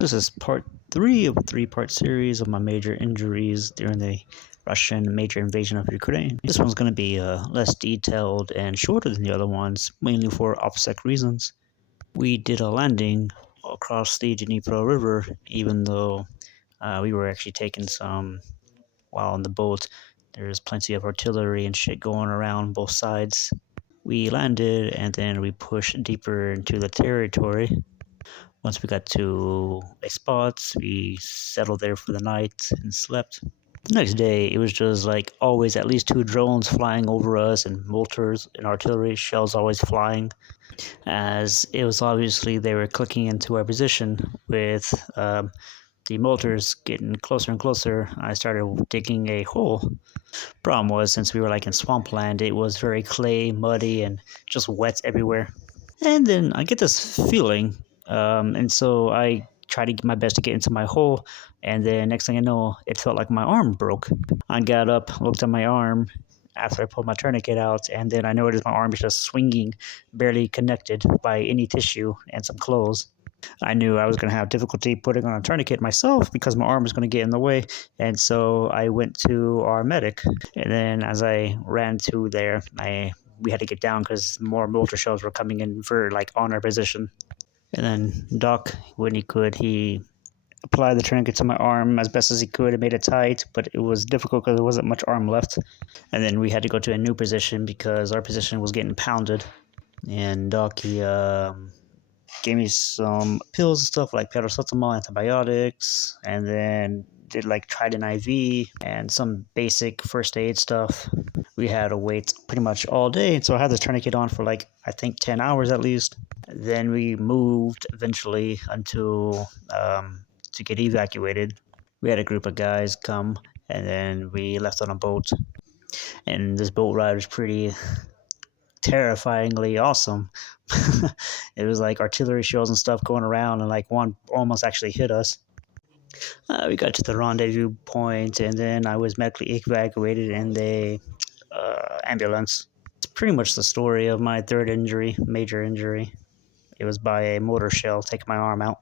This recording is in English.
This is part 3 of a 3-part series of my major injuries during the Russian major invasion of Ukraine. This one's going to be less detailed and shorter than the other ones, mainly for opposite reasons. We did a landing across the Dnipro River, even though we were actually taking some while on the boat. There's plenty of artillery and shit going around both sides. We landed and then we pushed deeper into the territory. Once we got to a spot, we settled there for the night and slept. The next day, it was just like always at least 2 drones flying over us and mortars and artillery shells always flying, as it was obviously they were clicking into our position with the mortars getting closer and closer. I started digging a hole. Problem was, since we were like in swampland, it was very clay, muddy, and just wet everywhere. And then I get this feeling, and so I try to get my best to get into my hole, and then next thing I know, it felt like my arm broke. I got up, looked at my arm after I pulled my tourniquet out, and then I noticed my arm is just swinging, barely connected by any tissue and some clothes. I knew I was going to have difficulty putting on a tourniquet myself because my arm was going to get in the way, and so I went to our medic. And then as I ran to there, we had to get down because more mortar shells were coming in for like on our position. And then Doc, when he could, he applied the tourniquet to my arm as best as he could and made it tight, but it was difficult because there wasn't much arm left. And then we had to go to a new position because our position was getting pounded. And Doc, he gave me some pills and stuff like paracetamol, antibiotics, and then did like tried an IV and some basic first aid stuff. We had to wait pretty much all day, so I had this tourniquet on for like I think 10 hours at least. Then we moved eventually until to get evacuated. We had a group of guys come, and then we left on a boat. And this boat ride was pretty terrifyingly awesome. It was like artillery shells and stuff going around, and like one almost actually hit us. We got to the rendezvous point, and then I was medically evacuated in the ambulance. It's pretty much the story of my third injury, major injury. It was by a mortar shell taking my arm out.